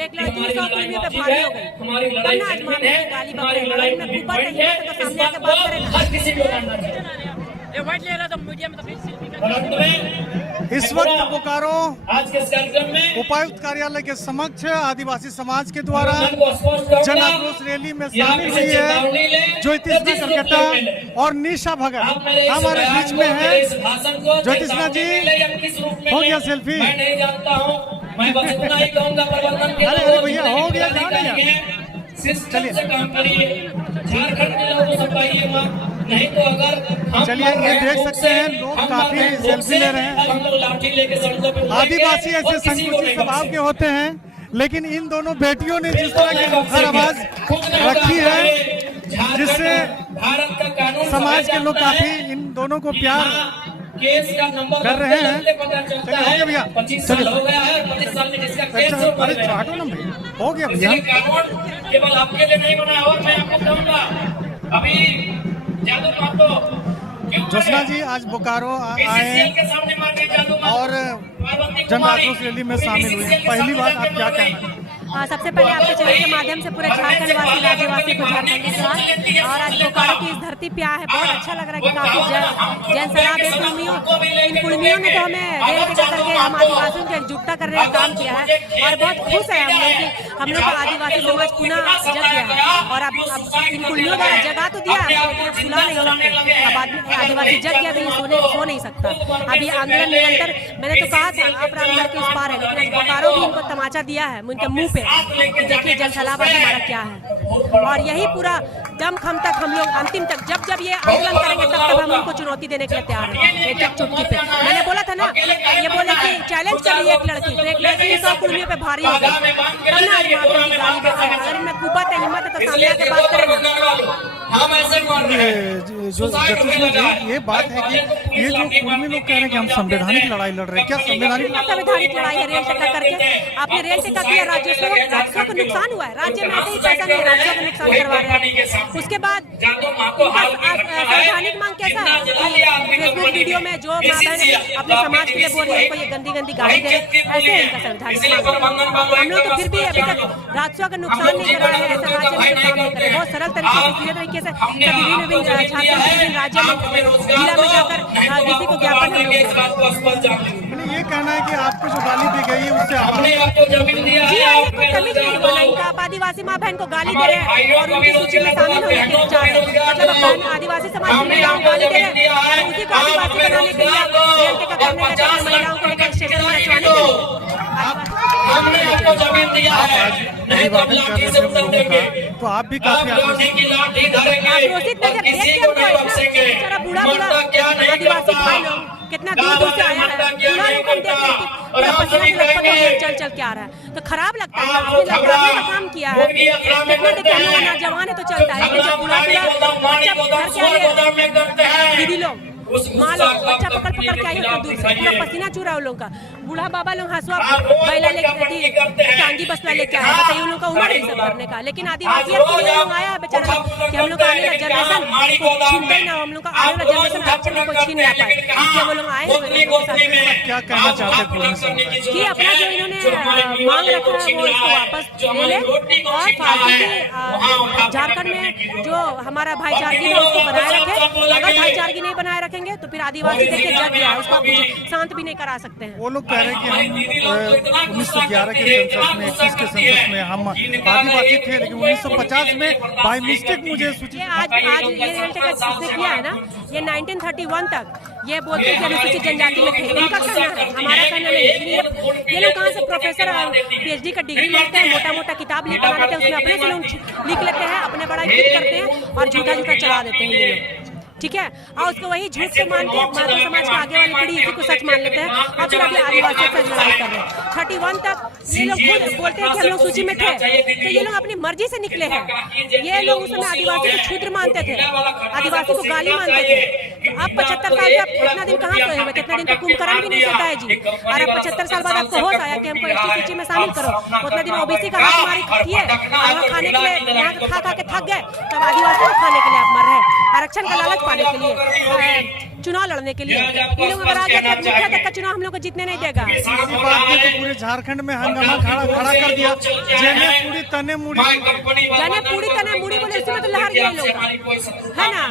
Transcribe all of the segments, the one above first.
एक लड़की 100 कुर्मियों पे भारी हो गई, तब ना आज मामले की गाली बक रहे हैं। अगर इनमें कुब्बत है तो सामने आके बात करें। इस वक्त बोकारो उपायुक्त कार्यालय के समक्ष आदिवासी समाज के द्वारा जन आक्रोश रैली में शामिल हुई है ज्योतिषना कलकत्ता और निशा भगत हमारे बीच में है। ज्योतिषना जी, हो गया सेल्फी? अरे भैया हो गया, चलिए चलिए, ये देख सकते हैं लोग काफी सेल्फी ले रहे हैं। आदिवासी ऐसे संकुचित स्वभाव के होते हैं, लेकिन इन दोनों बेटियों ने जिस तरह की मुखर आवाज रखी है, जिससे समाज के लोग काफी इन दोनों को प्यार कर रहे हैं। चलिए हो गया भैया, चलिए अरे चाटो ना भैया, हो गया भैया। केवल आपके लिए नहीं बना, और मैं आपको कहूँगा अभी ज्योत्सना जी आज बोकारो आए और जन आक्रोश रैली में शामिल हुए, पहली बार आप क्या कहना? सबसे पहले आपके चैनल के माध्यम से पूरे झारखंड वासी, राज्यवासी को झारखंड के साथ और आज बोकारो की इस धरती पे आए हैं। बहुत अच्छा लग रहा है कि काफी जन सलाह इन कुर्मियों ने तो हमें रेल टिकट करके हम आदिवासियों को एकजुटता करने का काम किया है और बहुत खुश है हम लोग का आदिवासी समाज पुनः जग गया है। और अब इन कुर्मियों द्वारा जगा तो दिया लेकिन अब सुना नहीं सकते। अब आदिवासी जग गया तो ये सो नहीं सकता। अब ये आंदोलन निरंतर, मैंने तो कहा था आप रामगढ़ के उस पार है, लेकिन आज बोकारो भी इनको तमाचा दिया है उनके मुंह पे कि देखिए जनसलाहबाजी हमारा क्या है। और यही पूरा दमखम तक हम लोग अंतिम तक जब जब ये आंदोलन करेंगे तब हम उनको चुनौती देने के लिए तैयार हैं। एक चुटकी पे मैंने बोला था ना, ये बोले कि चैलेंज कर रही है एक लड़की, तो एक लड़की 100 कुर्मियों पे भारी हो गई, तब ना आज माता की गाली दे रहे हैं। अगर इनमें कुब्बत है, हिम्मत है तो सामने आके बात करें ना। जो ये बात है कि ये जो कुर्मी लोग कह रहे हैं कि हम संवैधानिक लड़ाई लड़ रहे हैं, क्या संवैधानिक लड़ाई है? रेल टिक्का करके आपने रेल टिक्का किया, राज्यों को नुकसान हुआ है, राज्य में ऐसे ही पैसा नहीं, राज्यों को नुकसान करवा रहे हैं। उसके बाद संवैधानिक मांग कैसा है? फेसबुक वीडियो में जो माता अपने समाज के लिए बोल रही है उनको ये गंदी गंदी गाली दे रहे, ऐसे है इनका संवैधानिक मांग। हम लोग तो फिर भी अभी तक राजस्व का नुकसान नहीं कर रहे हैं, ऐसा राज्य में काम नहीं करे। बहुत सरल तरीके से, सीधे तरीके से विभिन्न झारखंड विभिन्न राज्य में जिला में जाकर किसी को ज्ञापन हम लोग ये कहना है कि आपको जो गाली दी गई है उससे जी ये कोई तमीज नहीं बोला इनका। आप आदिवासी माँ बहन को गाली दे रहे हैं और उनकी सूची में शामिल होने के विचार है। मतलब आदिवासी समाज की महिलाओं को गाली दे रहे हैं और उसी को आदिवासी बनाने के लिए रेल टिकट करने का महिलाओं को लेकर स्टेशन में नचवाने के लिए तो आप भी काफी आक्रोशित नजर देख के हमको बूढ़ा आदिवासी भाई लोग कितना दूर दूर से आया है, बूढ़ा लोग हम देख रहे हैं पूरा पसीना से लटपट हो चल चल के आ रहा है, तो खराब लगता है। आपने लड़ाने का काम किया है, कितना देखिए हम लोग नौजवान है तो चलता है, लेकिन जब बूढ़ा बच्चा घर के आए दीदी लोग माँ लोग बच्चा पकड़ पकड़ के आई होता दूर से, पूरा पसीना चूरा उन लोग का। बूढ़ा बाबा लोग हंसुआ बैला लेके टांगी बसला लेके आया, बताइए उन लोग का उम्र है सब करने का। लेकिन आदिवासियत के लिए लोग आया है बेचारा कि हम लोग का आने वाला जनरेशन को छीनते ही ना, हम लोग का आने वाला जनरेशन बच्चे लोग को छीन ना पाए, इसलिए वो लोग आए हैं। क्या कहना चाहते हैं कि अपना जो इन्होंने मांग रखा है वो इसको वापस ले ले और फालतू की झारखंड में जो हमारा भाईचारगी है उसको बनाए रखे। अगर भाईचारगी नहीं बनाए रखेंगे तो फिर आदिवासी देखिए जग गया, उसको आप शांत भी नहीं करा सकते हैं। वो लोग कह रहे हैं कि हम 1911 के सेंसस में 21 के सेंसस में हम आदिवासी थे, लेकिन 1950 में बाय मिस्टेक मुझे सूचित आज ये रेल टिकट जिसने किया है ना, ये 1931 तक ये बोलते हैं कि अनुसूचित जनजाति में थे। इनका कहना है, हमारा कहना नहीं। ये लोग कहाँ से प्रोफेसर PhD का डिग्री लेते हैं, मोटा मोटा किताब बना लेते हैं, उसमें अपने से लोग लिख लेते हैं, अपने बड़ा हिट करते हैं और झूठा झूठा चला देते हैं ये लोग, ठीक है। और उसको वही झूठ को मान के माधव समाज के आगे वाली पीढ़ी इसी को सच मान लेते हैं और फिर अभी आदिवासी से लड़ाई कर रहे हैं। 31 तक ये लोग खुद बोलते हैं कि हम लोग सूची में थे, तो ये लोग अपनी मर्जी से निकले हैं। ये लोग उस समय आदिवासी को क्षुद्र मानते थे, आदिवासी को गाली मानते थे। तो आप 75 साल से आप इतना दिन कहाँ सोए हुए थे? इतना दिन तो कुंभकर्ण भी नहीं सोता है जी। और अब 75 साल बाद आपको होश आया कि हमको एसटी सूची में शामिल करो। उतना दिन ओबीसी का हक मारी किए, वहाँ खाने के लिए वहाँ खा के थक गए, तब आदिवासी को खाने के लिए आप मर रहे, आरक्षण का लालच पाने के लिए, चुनाव लड़ने के लिए। इन लोगों का मुखिया तक का चुनाव हम लोग को जीतने नहीं देगा। इसी बात ने तो पूरे झारखंड में हंगामा खड़ा कर दिया। जने पूरी तने मुड़ी बोले, उसी में तो लहर गए लोग, है ना?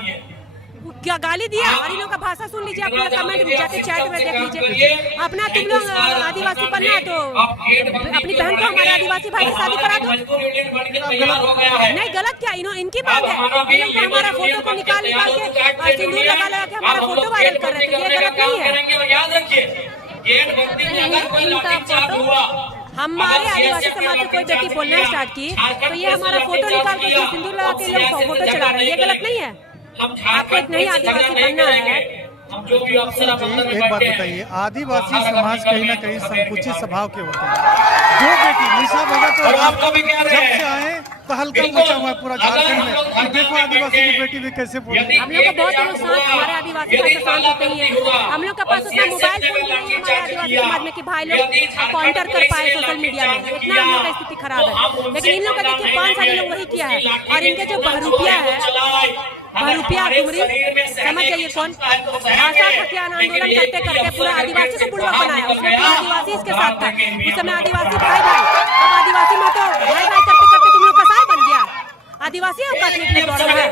क्या गाली दिया। और इन लोगों का भाषा सुन लीजिए, आप पूरा कमेंट में जाके चैट में देख लीजिए। अपना तुम लोग आदिवासी बनना है तो अपनी बहन को हमारे आदिवासी भाई से शादी करा दो। नहीं गलत क्या, इनकी बात है। इन लोग हमारा फोटो को निकाल के और सिंदूर लगा के हमारा फोटो वायरल कर रहे थे, ये गलत नहीं है। इनका फोटो हमारे आदिवासी समाज से कोई बेटी बोलना स्टार्ट की तो ये हमारा फोटो निकाल के सिंदूर लगा के लोग फोटो चला रहे हैं, ये गलत नहीं है। आपको नहीं आदिवासी बनना है। एक बात बताइए, आदिवासी समाज कहीं ना कहीं संकुचित स्वभाव के होते हैं। जो बेटी निशा भगत और जब से आए तो हल्का मचा हुआ है पूरा झारखंड में। तो देखो आदिवासी की बेटी भी कैसे बोल रही है। हम लोग को बहुत लोग शांत, हमारे आदिवासी भाई से शांत होते ही है। हम लोग के पास उतना मोबाइल फोन नहीं है हमारे आदिवासी समाज में कि भाई लोग काउंटर कर पाए सोशल मीडिया में, इतना हम लोग का स्थिति खराब है। लेकिन इन लोग का देखिए 5 साल लोग वही किया है। और इनके जो बहरूपिया है, बहरूपिया डुमरी, समझ जाइए कौन, भाषा खतियान आंदोलन करते करते पूरा आदिवासी को बुड़वा बनाया। उसमें पूरा आदिवासी इसके साथ था। उस समय आदिवासी भाई भाई, अब आदिवासी में तो भाई भाई करते करते तुम लोग कसाई बन गया। आदिवासी हम काटने के लिए दौड़ रहा है।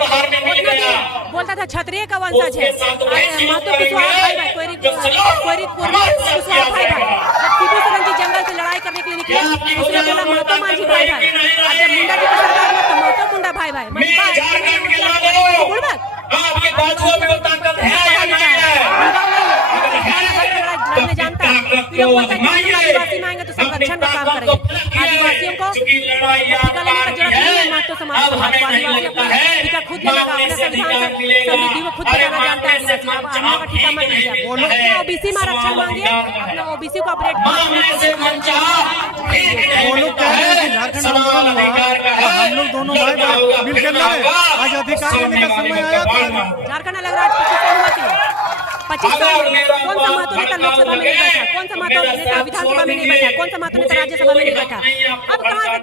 उतना दिन बोलता था क्षत्रिय का वंशज है, महतो कुशवाहा भाई भाई, कोयरी कुशवाहा भाई भाई। जब टीपू सुल्तान जी जंगल से लड़ाई करने के लिए निकले, उसने बोला महतो मांझी भाई भाई। और जब मुंडा जी की सरकार में तो महतो मुंडा भाई भाई। जानता है आदिवासी में आएंगे तो संरक्षण का काम करेंगे। आदिवासियों को टीका लेने का जरूरत नहीं है। महतो समाज को आदिवासी अपना टीका खुद लेगा, अपने संविधान से समृद्धि को खुद बनाना जानता है आदिवासी। अब हम लोग का टीका मत लीजिए। अपना ओबीसी में आरक्षण मांगिए, अपना ओबीसी को अपडेट वो लोग कह रहे हैं कि झारखंड आंदोलन हुआ, हम लोग दोनों भाई भाई मिलकर लड़े, आज अधिकार लेने का समय आया था। झारखंड अलग राज्य 25 साल हुआ थी। 25 साल कौन सा महतो नेता लोकसभा में नहीं बैठा, कौन सा महतो नेता विधानसभा में नहीं बैठा, कौन सा महतो नेता राज्यसभा में नहीं बैठा। अब कहाँ से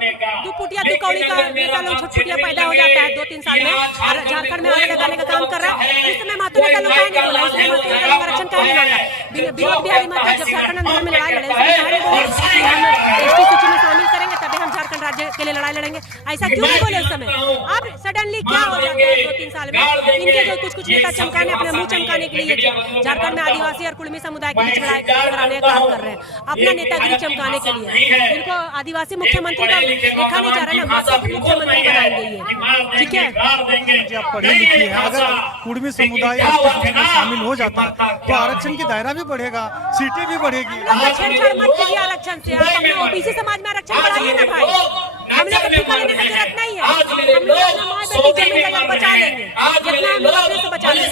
दो पुटिया दो कौड़ी का नेता लोग छुटपुटिया पैदा हो जाता है 2-3 साल में, और झारखंड में आगे लगाने का काम कर रहा है। उस समय महतो नेता लोग कहीं नहीं बोला, उसमें महतो नेता लोग आरक्षण कहीं नहीं मांगा। विनोद बिहारी महतो जब झारखंड आंदोलन में लड़ाई लड़े, उसमें कहीं नहीं बोले कि हम एसटी सूची में शामिल करेंगे तभी हम झारखंड राज्य के लिए लड़ाई लड़ेंगे। ऐसा क्यों नहीं बोले उस समय? अब सडनली क्या हो जाता है 2-3 साल में, इनके जो कुछ नेता चमकाने, अपने मुंह चमकाने के लिए झारखंड में आदिवासी और कुड़मी समुदाय के बीच लड़ाई कराने का काम कर रहे हैं, अपना नेतागिरी चमकाने के लिए। इनको आदिवासी मुख्यमंत्री का देखा नहीं जा रहा है ना, मुख्यमंत्री बनाएंगे ये, ठीक है? आप पढ़ी लिखी है, अगर कुड़मी समुदाय में शामिल हो जाता है तो आरक्षण की दायरा भी बढ़ेगा, सीटें भी बढ़ेगी। छेड़छाड़ मत कीजिए आरक्षण से। आप अपने ओबीसी समाज में आरक्षण बढ़ाइए ना भाई। हम लोग को टीका लेने की जरूरत नहीं है। हम लोग अपना माँ बेटी जमीन जायदाद बचा लेंगे, जितना हम लोग अपने से बचा लेंगे।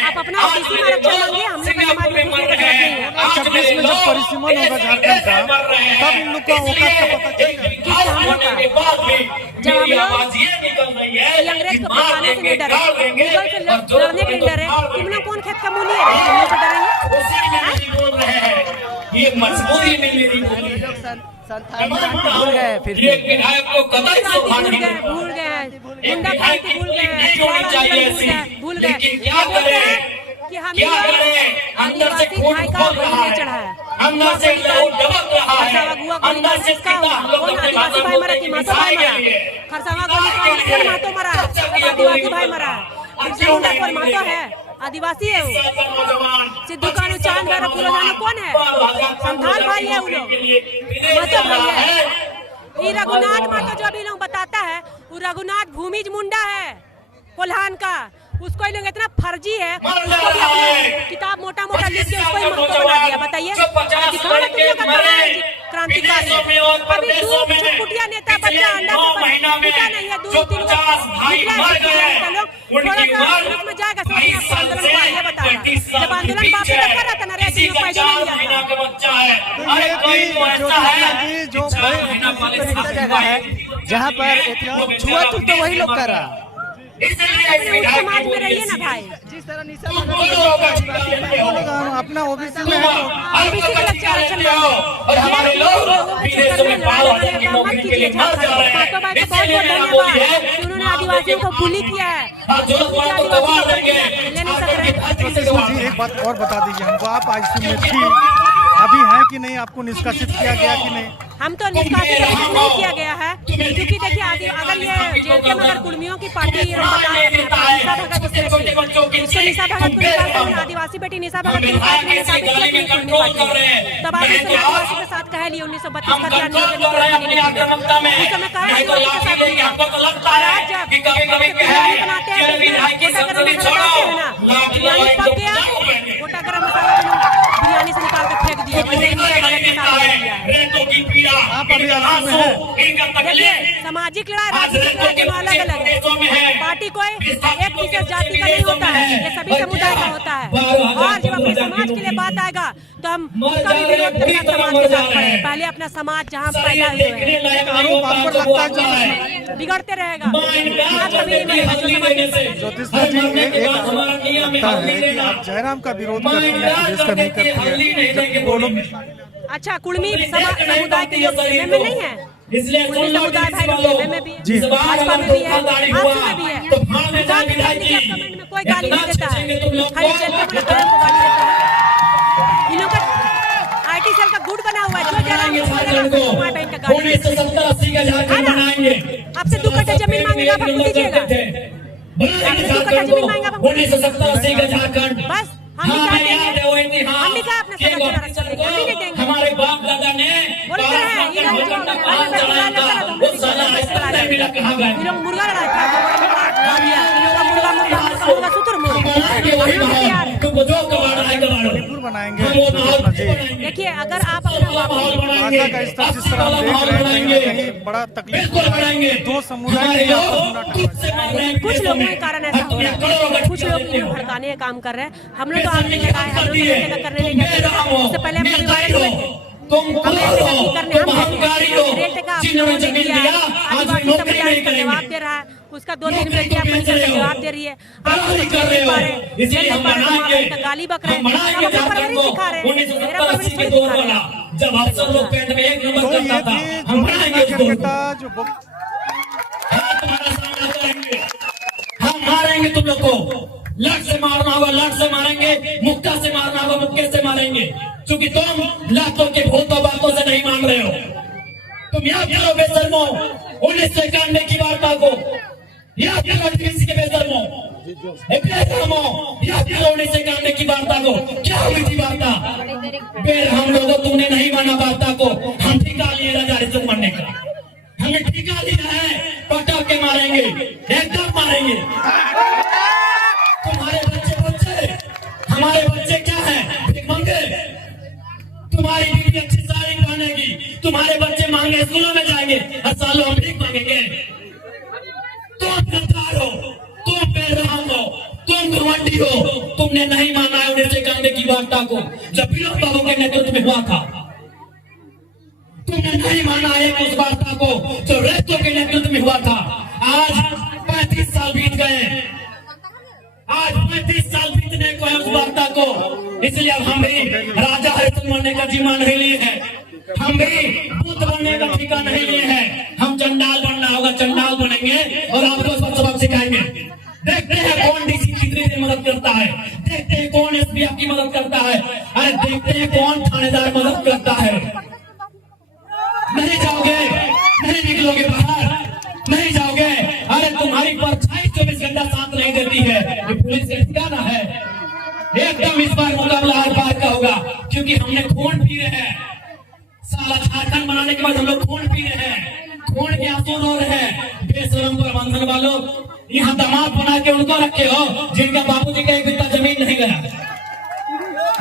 आप अपना ओबीसी में आरक्षण मांगिए, हम लोग समाज में घुसने की जरूरत नहीं है। 26 में जब परिसीमन होगा झारखंड का, तब इन लोग का औकात का पता चलेगा। हम लोग का जब हम लोग अंग्रेज को भगाने से नहीं डरे, मुगल से लड़ने के लिए डरे, तुम लोग कौन खेत का मूली है हम लोग से डरेंगे? ये मजबूरी में मेरी बोली भूल गए, फिर भूल गए, गुंडा क्रांति भूल गए, भूल गए। क्या बोलते हैं कि हम आदिवासी भाई का बलि नहीं चढ़ा है, अंदर से खरसावा गुआ गोली मार किसका हुआ? कौन आदिवासी भाई मरा कि महतो भाई मरा? खरसावा गोली कौन महतो मरा? सब आदिवासी भाई मरा। बिरसा मुंडा कौन महतो है? आदिवासी है वो। सिद्धू कानू चांद भैरव फूलों कौन है? संथाल भाई है वो लोग, महतो भाई है। ये रघुनाथ महतो जो अभी लोग बताता है, वो रघुनाथ भूमिज मुंडा है कोल्हान का। उसको लोग इतना फर्जी है, उसको भी अपनी किताब मोटा मोटा लिख के उसको ही महतो बना दिया। बताइए क्रांतिकारी। अभी दूध छुटपुटिया नेता बच्चा अंडा से नहीं है, 2-3 निकला लोग थोड़ा सा उसमें जाएगा, समझ आपको आंदोलन को आगे बताएगा। जब आंदोलन बाप ने कर रहा था ना, रेती में पैसा नहीं लिया जो जगह है जहाँ पर छुआछूत तो वही लोग कर रहा। अपने उस समाज में रहिए ना भाई। जिस तरह निशा तुम भगत बोलो होगा अपना ओबीसी में है तो ओबीसी के लक्ष्य आरक्षण और हमारे लोग विदेशों में 12,000 की नौकरी के लिए मर जा रहे हैं। इसलिए नरेंद्र मोदी है कि उन्होंने आदिवासियों को बुली किया है, जरूरतमंद को दबा देंगे। ले नहीं सक रहे। सुषमा जी एक बात और बता दीजिए हमको, आप आईसीयू में थी, अभी है कि नहीं, आपको निष्कासित किया गया कि नहीं? हम तो निष्कासित नहीं किया गया है, क्योंकि देखिए अगर ये जेएलके में अगर कुर्मियों की पार्टी ये लोग बता रहे हैं निशा भगत उसमें थी, उसको निशा भगत को निकालकर उन्होंने आदिवासी बेटी निशा भगत को निकाल के साबित किया कि कुर्मी पार्टी, तब आगे से आदिवासी के साथ कह लिए 1932 का उस समय कहा आदिवासी के साथ लिया। आज जब बिरयानी बनाते हैं तो गोटा गरम मसाला डालते हैं ना, बिरयानी पक गया, गोटा गरम मसाला बिरयानी से निकाल कर फेंक दिया, वैसे ही निशा भगत के साथ लिया है। आप अभी आईसीयू में है। देखिए सामाजिक लड़ाई राजनीतिक लड़ाई दोनों अलग अलग है। पार्टी कोई एक विशेष जाति का नहीं होता है, ये सभी समुदाय का होता है। और जब अपने समाज के लिए बात आएगा तो हम उसका भी विरोध करके समाज के साथ खड़े हैं। पहले अपना समाज जहाँ पैदा हुए हैं आरोप आप पर लगता है बिगड़ते रहेगा, समाज कभी नहीं बनेगा जो समाज में पैदा है। ज्योतिषा जी एक लगता है कि आप जयराम का विरोध करती हैं, प्रदेश का नहीं करती है, जबकि वो लोग अच्छा कुर्मी समुदाय के लोग में नहीं है, कुर्मी समुदाय भाई लोग में भी है, जी भाजपा में भी है, आजसू में भी है। विधान कमेंट में कोई गाली नहीं देता है, खाली जेल में कलम को गाली देता है। इन लोगों का आईटी सेल का गुट बना हुआ है, जो जरा माँ बहन का गाली है ना। आपसे 2 कट्ठा जमीन मांगेगा आप हमको दीजिएगा, आपसे 2 कट्ठा जमीन मांगेगा आप हमको दीजिएगा। बस हम भी क्या देंगे, हम भी क्या अपने संरक्षण आरक्षण देंगे, हम भी नहीं देंगे। हमारे बाप दादा ने बोलते हैं ये लोग मुर्गा लड़ा था, मुर्गा सूत्र मणिपुर बनाएंगे। सुषमा जी देखिए अगर आप अपना भाषा का स्तर जिस तरह हम देख रहे हैं कहीं ना कहीं बड़ा तकलीफ हो रहा है, दो समुदाय के आपस में टकराए। कुछ लोगों के कारण ऐसा हो रहा है, कुछ लोग इन्हें भड़काने का काम कर रहे हैं। हम लोग तो आग नहीं लगाए, हम लोग तो करने नहीं जाते, उससे पहले हम परिवार हुए थे, करने हम रेट का आपने किया, आदिवासी समुदाय का जवाब दे रहा है, उसका 2-3 बेटियां अपने से जवाब दे रही है, आप उसको नहीं पा रहे, जेल में पा रहे, तो गाली बक रहे हैं, हम अपना परवरिश सिखा रहे हैं, मेरा परवरिश थोड़ी सिखा रहे हैं। जब अफसर लोग पेट में एक नंबर तो करता ये था, थी हम ज्योतिषा बनाएंगे के उसको। पिता जो हम मारेंगे तुम लोग को, लट से मारना होगा लट से मारेंगे, मुक्का से मारना होगा मुक्के से मारेंगे, क्योंकि तुम लातों के भूतों बातों से नहीं मान रहे हो। तुम याद करो बेशर्मो 1991 की वार्ता को, याद करो किसी के बेशर्मो, याद करो 1991 की वार्ता को, क्या हुई थी वार्ता? फिर हम लोगों तुमने नहीं माना वार्ता को, हम ठिका लिए राजा रिश्वत मारने का, हमें ठिका लिया है, पटक के मारेंगे, एकदम मारेंगे। तुम्हारे बच्चे हमारे बच्चे क्या है? भिखमंगे। तुम्हारी बीवी अच्छी साड़ी पहनेगी, तुम्हारे बच्चे मांगे स्कूलों में जाएंगे, हर साल हम भीख मांगेंगे। तुम गद्दार हो, तुम बेरहम हो, तुम घमंडी हो, तुमने नहीं माना है 1991 की वार्ता को, जब विनोद बाबू के नेतृत्व में हुआ था। तुमने नहीं माना है उस वार्ता को जो रेतो के नेतृत्व में हुआ था। आज 35 साल बीत गए, आज 35 साल बीतने को है उस वार्ता को, इसलिए अब हम भी राजा हरिश्चंद्र बनने का जिम्मा नहीं लिए हैं, हम भी बुद्ध बनने का ठिका नहीं लिए हैं। हम चंडाल बनना होगा, चंडाल बनेंगे और आपको सब सबक सिखाएंगे। देखते हैं कौन डीसी कितने से मदद करता है, देखते हैं कौन एसपी आपकी मदद करता है, अरे देखते हैं कौन थानेदार मदद करता है। नहीं जाओगे, नहीं निकलोगे बाहर, नहीं जाओगे। अरे तुम्हारी परछाई 24 घंटा साथ नहीं देती है, ये पुलिस का ठिकाना है। एकदम इस बार मुकाबला हर बार का होगा, क्योंकि हमने खून पी रहे हैं। साला झारखंड बनाने के बाद हम लोग खून पी रहे हैं, खून के आंसू रो रहे हैं। बेशरम प्रबंधन वालों, यहाँ दामाद बना के उनको रखे हो जिनका बाबूजी का एक बित्ता जमीन नहीं गया।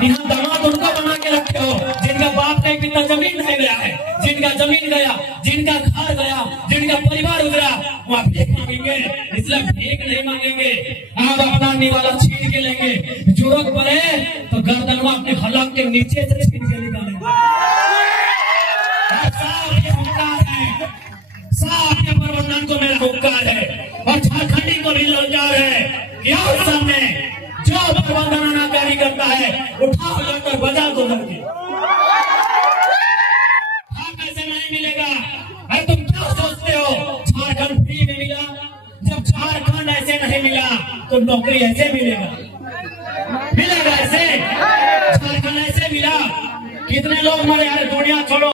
यहाँ दामाद उनको बना के रखे हो जिनका बाप का एक बित्ता जमीन नहीं गया है, जिनका जमीन गया, जिनका घर गया, जिनका परिवार गया, वहाँ भीख मांगेंगे। इसलिए भीख नहीं मांगेंगे, आप अपना निवाला छीन के लेंगे, जरूरत पड़े तो गर्दनवा अपने हलक के नीचे से छीन के निकालेंगे। साफ ये हुक्कार है, साफ ये प्रबंधन को मेरा हुक्कार है। और झारखंडी को भी रोजगार है। यहाँ सामने जो प्रबंधन अनाकारी करता है उठाओ जाकर बजा दो करके। हाँ, कैसे नहीं मिलेगा? अरे तुम क्या सोचते हो झारखंड फ्री में मिला? जब झारखंड ऐसे नहीं मिला तो नौकरी ऐसे मिलेगा? मिलेगा ऐसे? झारखंड ऐसे मिला? कितने लोग मरे? यार दुनिया छोड़ो।